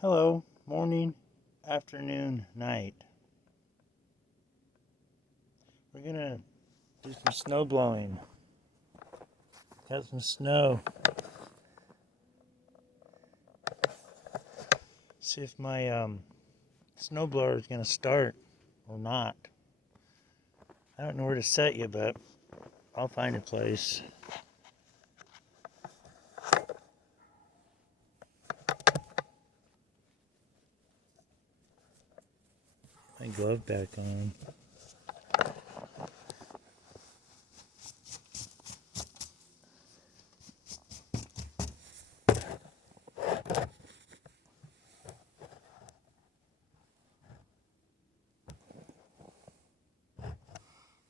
Hello, morning, afternoon, night. We're gonna do some snow blowing. Got some snow. See if my snow blower is gonna start or not. I don't know where to set you, but I'll find a place. My glove back on.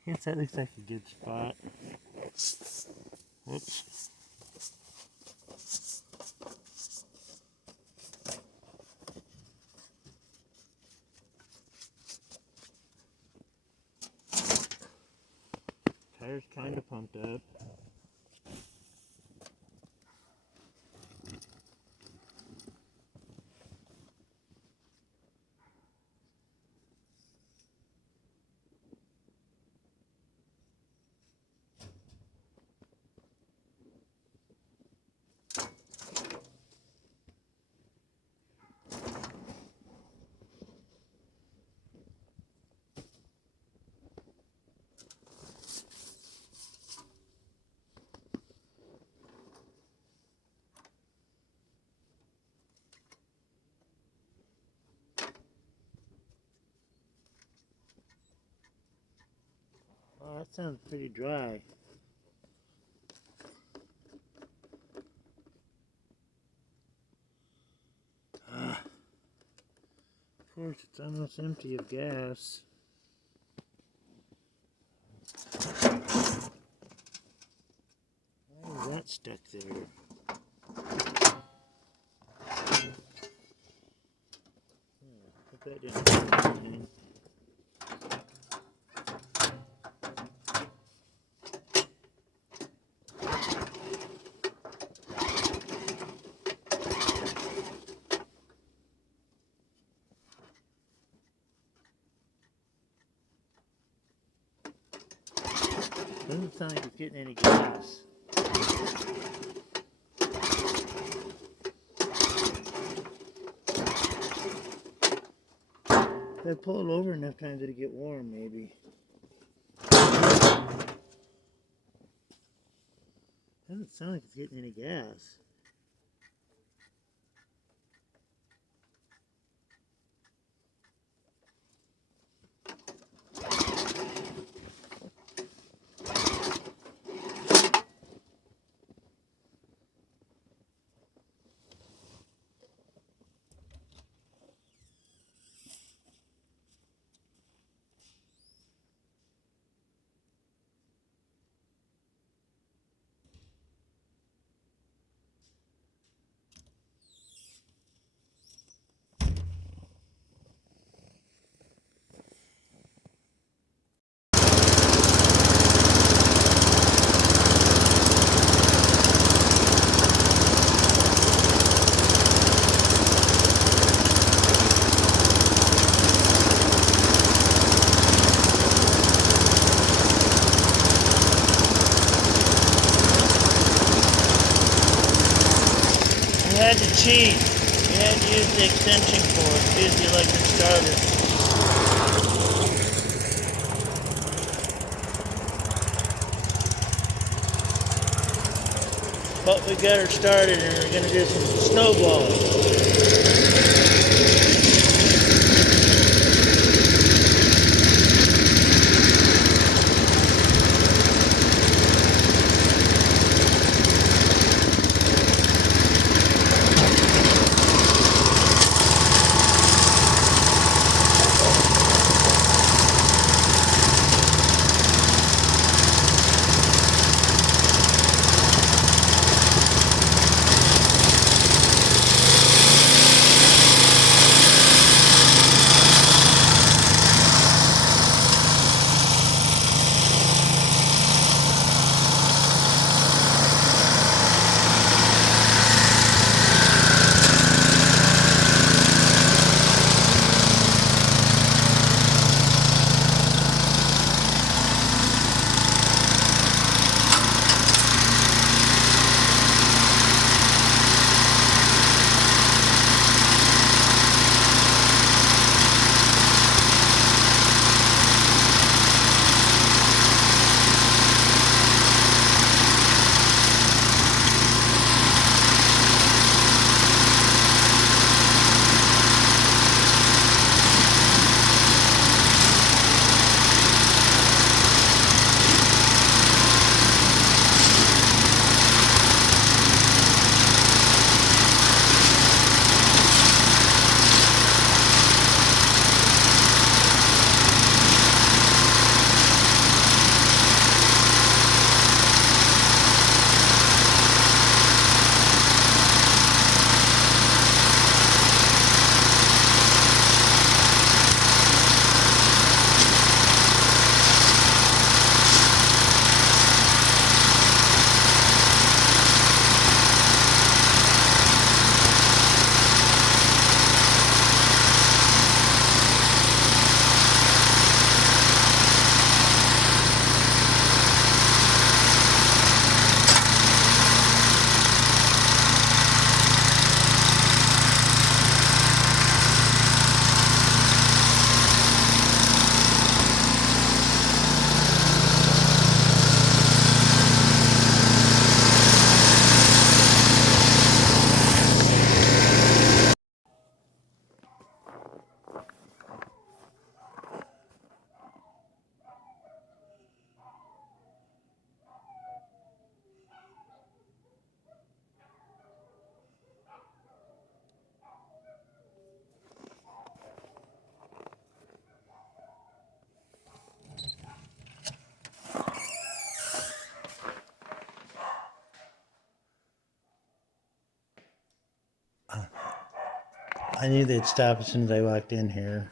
Yes, that looks like a good spot. Whoops. Tire's kind of pumped up. Oh, that sounds pretty dry. Of course, it's almost empty of gas. Why is that stuck there? Put that in. Doesn't sound like it's getting any gas. If I pull it over enough times it'll get warm, maybe. Doesn't sound like it's getting any gas. You had to cheat. You had to use the extension cord to use the electric starter. But we got her started and we're gonna do some snowballing. I knew they'd stop as soon as I walked in here.